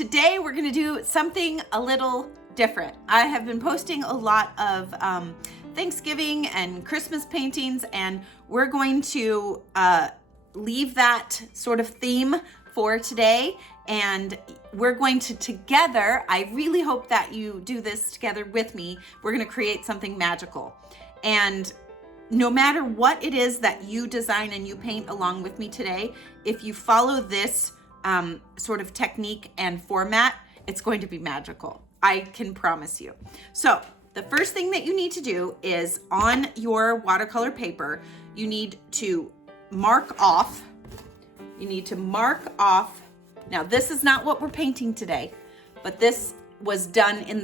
Today we're gonna do something a little different. I have been posting a lot of Thanksgiving and Christmas paintings, and we're going to leave that sort of theme for today. And we're going to together, I really hope that you do this together with me, we're gonna create something magical. And no matter what it is that you design and you paint along with me today, if you follow this sort of technique and format, it's going to be magical. I can promise you. So the first thing that you need to do is on your watercolor paper, you need to mark off. Now this is not what we're painting today, but this was done in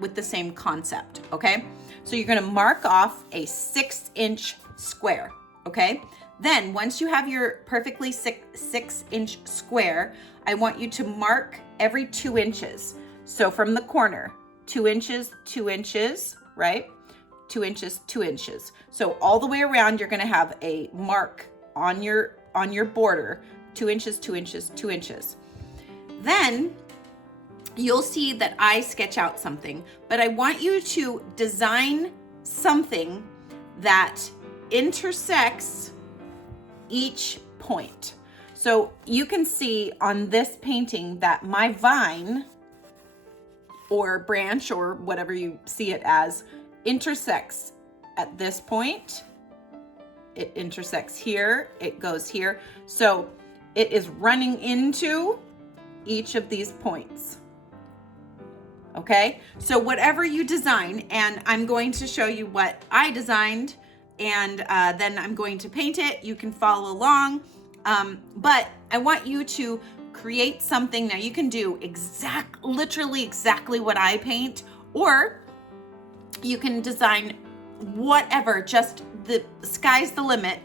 with the same concept, okay? So you're gonna mark off a 6-inch square, okay? Then once you have your perfectly 6-inch square, I want you to mark every 2 inches. So from the corner, 2 inches, 2 inches, right? 2 inches, 2 inches. So all the way around, you're gonna have a mark on your border, 2 inches, 2 inches, 2 inches. Then you'll see that I sketch out something, but I want you to design something that intersects each point. So you can see on this painting that my vine or branch or whatever you see it as intersects at this point. It intersects here, it goes here. So it is running into each of these points. Okay, so whatever you design, and I'm going to show you what I designed, and then I'm going to paint it. You can follow along, but I want you to create something. Now you can do literally exactly what I paint, or you can design whatever, just the sky's the limit,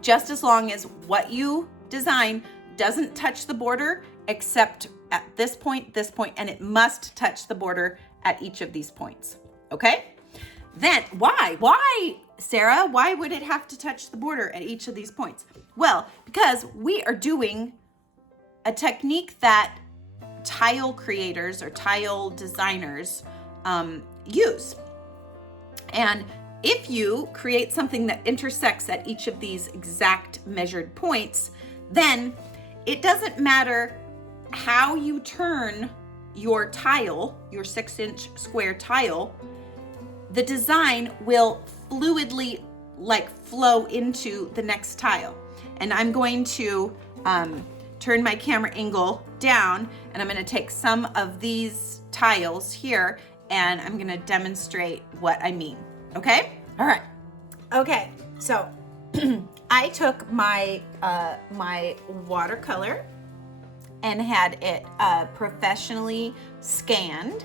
just as long as what you design doesn't touch the border except at this point, and it must touch the border at each of these points, okay? Then, why, Sarah? Why would it have to touch the border at each of these points? Well, because we are doing a technique that tile creators or tile designers use. And if you create something that intersects at each of these exact measured points, then it doesn't matter how you turn your tile, your 6-inch square tile, the design will fluidly flow into the next tile. And I'm going to turn my camera angle down, and I'm gonna take some of these tiles here, and I'm gonna demonstrate what I mean, okay? All right, okay, so I took my my watercolor and had it professionally scanned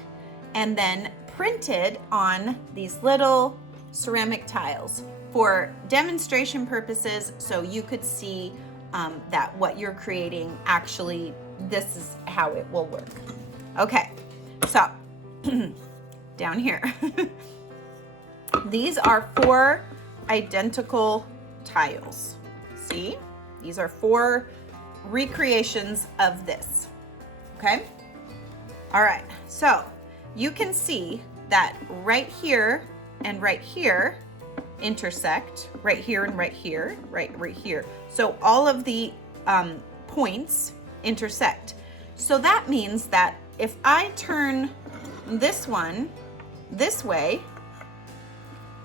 and then printed on these little ceramic tiles for demonstration purposes, so you could see that what you're creating actually, this is how it will work. Okay, so down here, these are 4 identical tiles. See, these are 4 recreations of this, okay? All right, so you can see that right here and right here intersect, right here and right here, right here. So all of the points intersect. So that means that if I turn this one this way,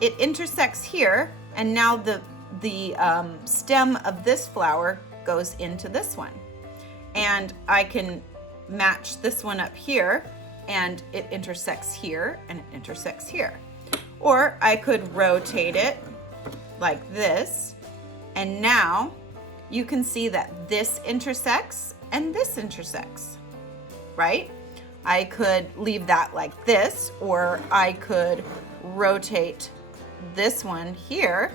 it intersects here, and now the stem of this flower goes into this one. And I can match this one up here, and it intersects here, and it intersects here. Or I could rotate it like this, and now you can see that this intersects and this intersects, right? I could leave that like this, or I could rotate this one here,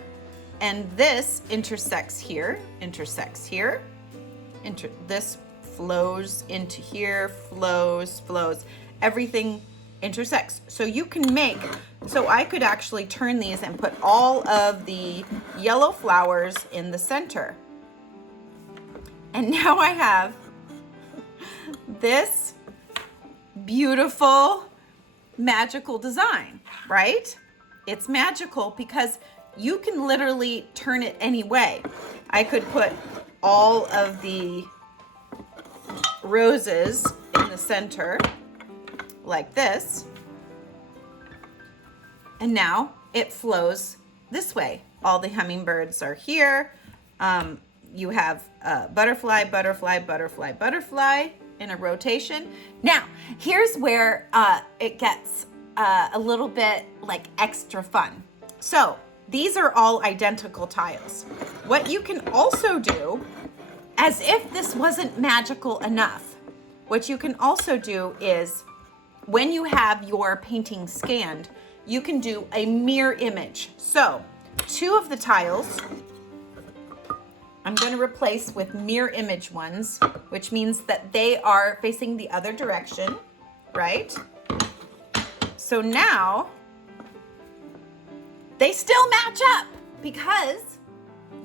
and this intersects here, this flows into here, flows, everything intersects. So you can so I could actually turn these and put all of the yellow flowers in the center. And now I have this beautiful, magical design, right? It's magical because you can literally turn it any way. I could put all of the roses in the center like this, and now it flows this way. All the hummingbirds are here. You have butterfly, butterfly, butterfly, butterfly in a rotation. Now, here's where it gets a little bit like extra fun. So these are all identical tiles. What you can also do, as if this wasn't magical enough, what you can also do is when you have your painting scanned, you can do a mirror image. So 2 of the tiles I'm going to replace with mirror image ones, which means that they are facing the other direction, right? So now they still match up because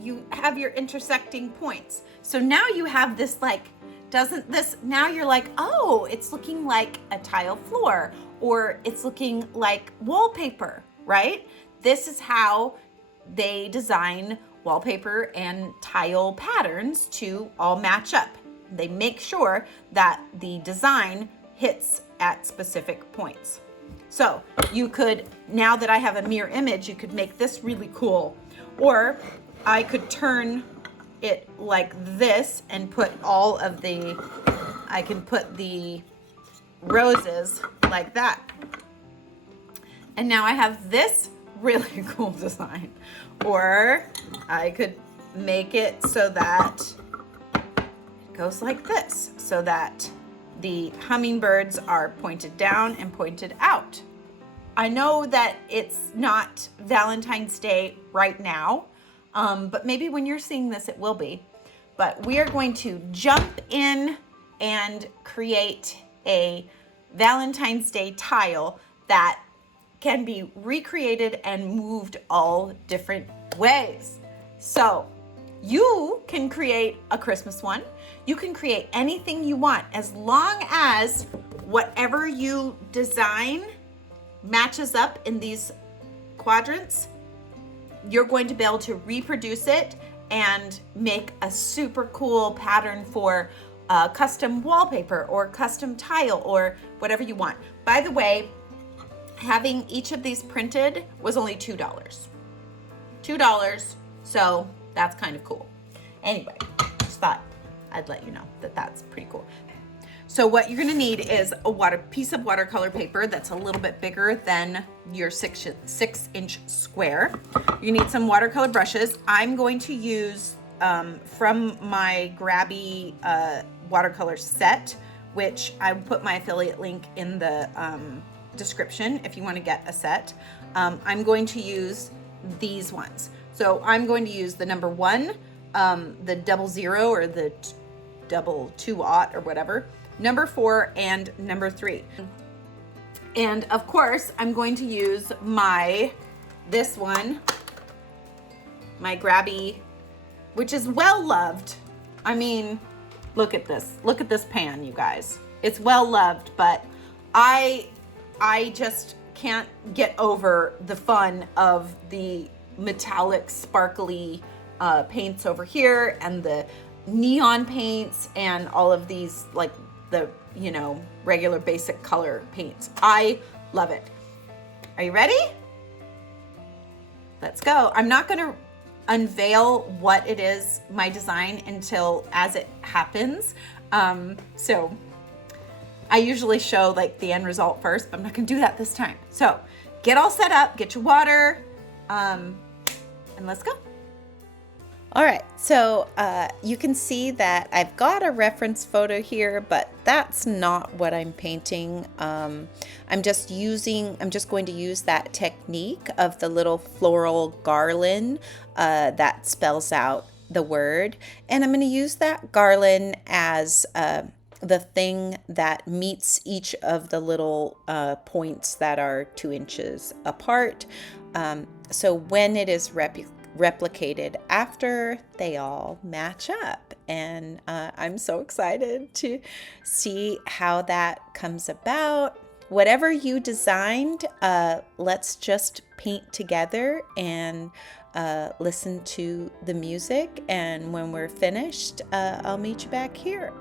you have your intersecting points. So now you have this like, doesn't this, now you're like, oh, it's looking like a tile floor, or it's looking like wallpaper, right? This is how they design wallpaper and tile patterns to all match up. They make sure that the design hits at specific points. So you could, now that I have a mirror image, you could make this really cool. Or I could turn it like this and put all of the, I can put the roses like that. And now I have this really cool design. Or I could make it so that it goes like this, so that the hummingbirds are pointed down and pointed out. I know that it's not Valentine's Day right now, but maybe when you're seeing this, it will be. But we are going to jump in and create a Valentine's Day tile that can be recreated and moved all different ways. So you can create a Christmas one. You can create anything you want as long as whatever you design matches up in these quadrants. You're going to be able to reproduce it and make a super cool pattern for custom wallpaper or custom tile or whatever you want. By the way, having each of these printed was only $2. $2, so that's kind of cool. Anyway, just thought I'd let you know that that's pretty cool. So what you're gonna need is a piece of watercolor paper that's a little bit bigger than your 6-inch square. You need some watercolor brushes. I'm going to use from my Grabby watercolor set, which I will put my affiliate link in the description if you want to get a set. I'm going to use these ones. So I'm going to use the number 1, the 00 or the 22-aught or whatever, number 4 and number 3. And of course, I'm going to use this one, my Grabby, which is well loved. I mean, look at this pan, you guys. It's well loved, but I just can't get over the fun of the metallic sparkly paints over here and the neon paints and all of these, like the, you know, regular basic color paints. I love it. Are you ready? Let's go. I'm not going to unveil what it is, my design, until as it happens. So I usually show like the end result first, but I'm not gonna do that this time. So get all set up, get your water, and let's go. All right, so you can see that I've got a reference photo here, but that's not what I'm painting. I'm just going to use that technique of the little floral garland that spells out the word. And I'm gonna use that garland as the thing that meets each of the little points that are 2 inches apart. So when it is replicated after they all match up. And I'm so excited to see how that comes about. Whatever you designed, let's just paint together and listen to the music. And when we're finished, I'll meet you back here.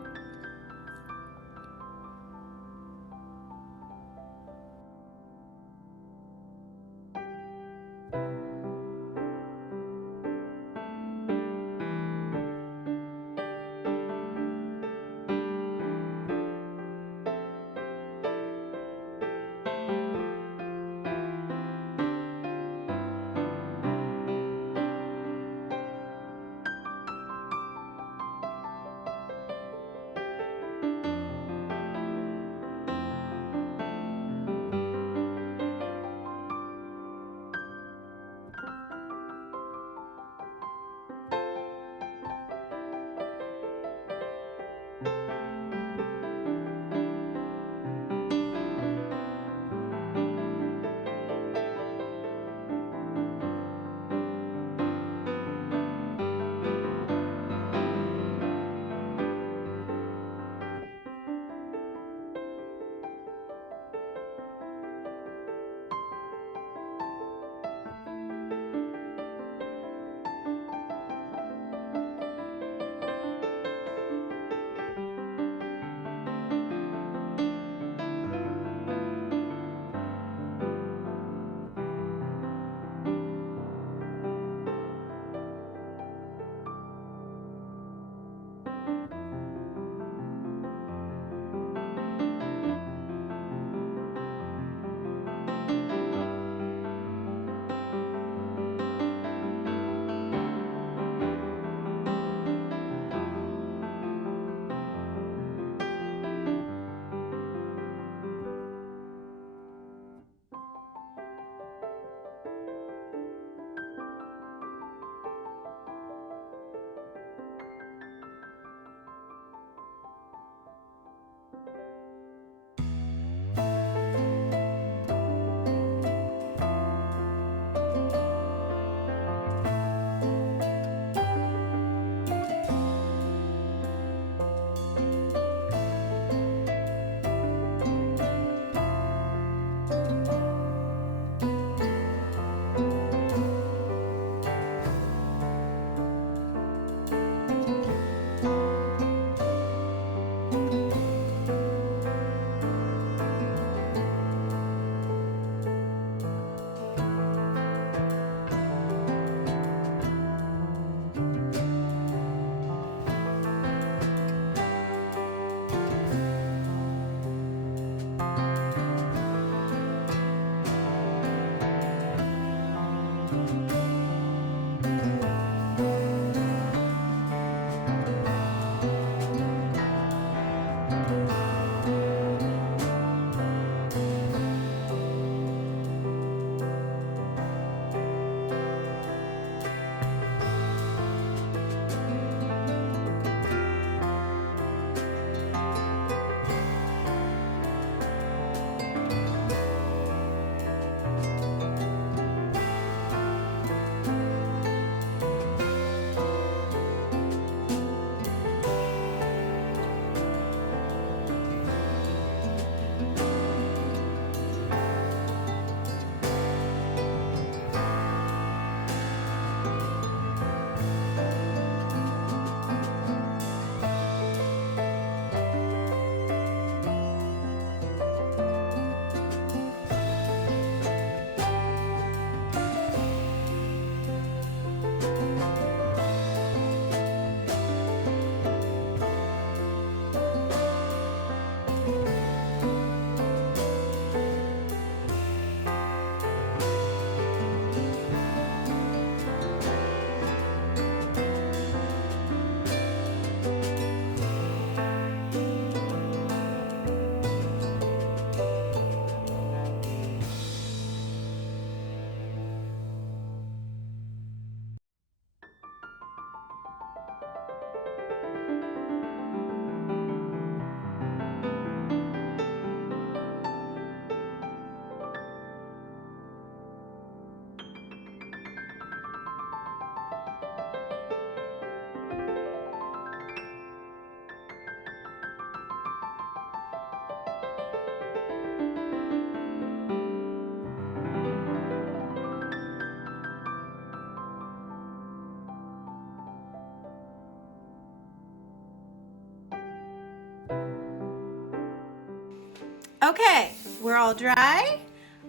Okay, we're all dry.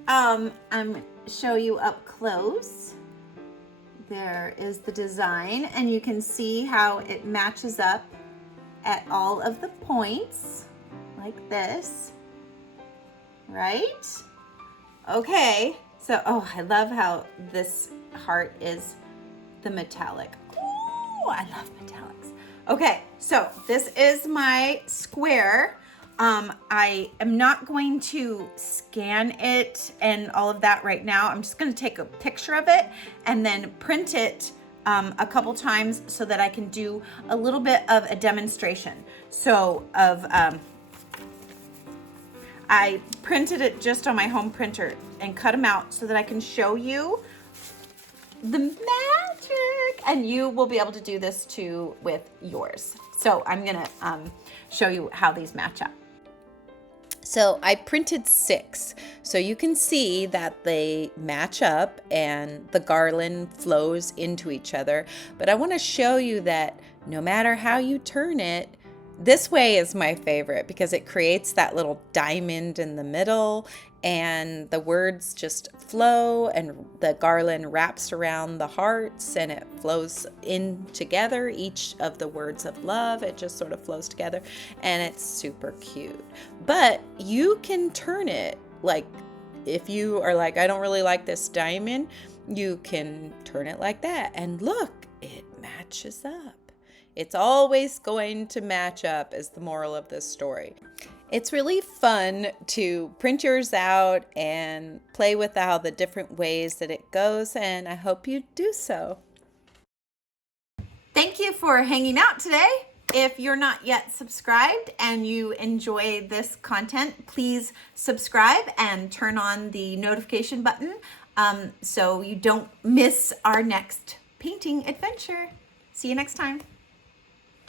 I'm show you up close. There is the design, and you can see how it matches up at all of the points, like this, right? Okay, so, oh, I love how this heart is the metallic. Oh, I love metallics. Okay, so this is my square. I am not going to scan it and all of that right now. I'm just going to take a picture of it and then print it a couple times so that I can do a little bit of a demonstration. So I printed it just on my home printer and cut them out so that I can show you the magic, and you will be able to do this too with yours. So I'm gonna show you how these match up. So I printed 6, so you can see that they match up and the garland flows into each other. But I want to show you that no matter how you turn it, this way is my favorite because it creates that little diamond in the middle and the words just flow and the garland wraps around the hearts and it flows in together, each of the words of love, it just sort of flows together and it's super cute. But you can turn it, like if you are like, I don't really like this diamond, you can turn it like that and look, it matches up. It's always going to match up is the moral of this story. It's really fun to print yours out and play with how the different ways that it goes, and I hope you do so. Thank you for hanging out today. If you're not yet subscribed and you enjoy this content, please subscribe and turn on the notification button so you don't miss our next painting adventure. See you next time.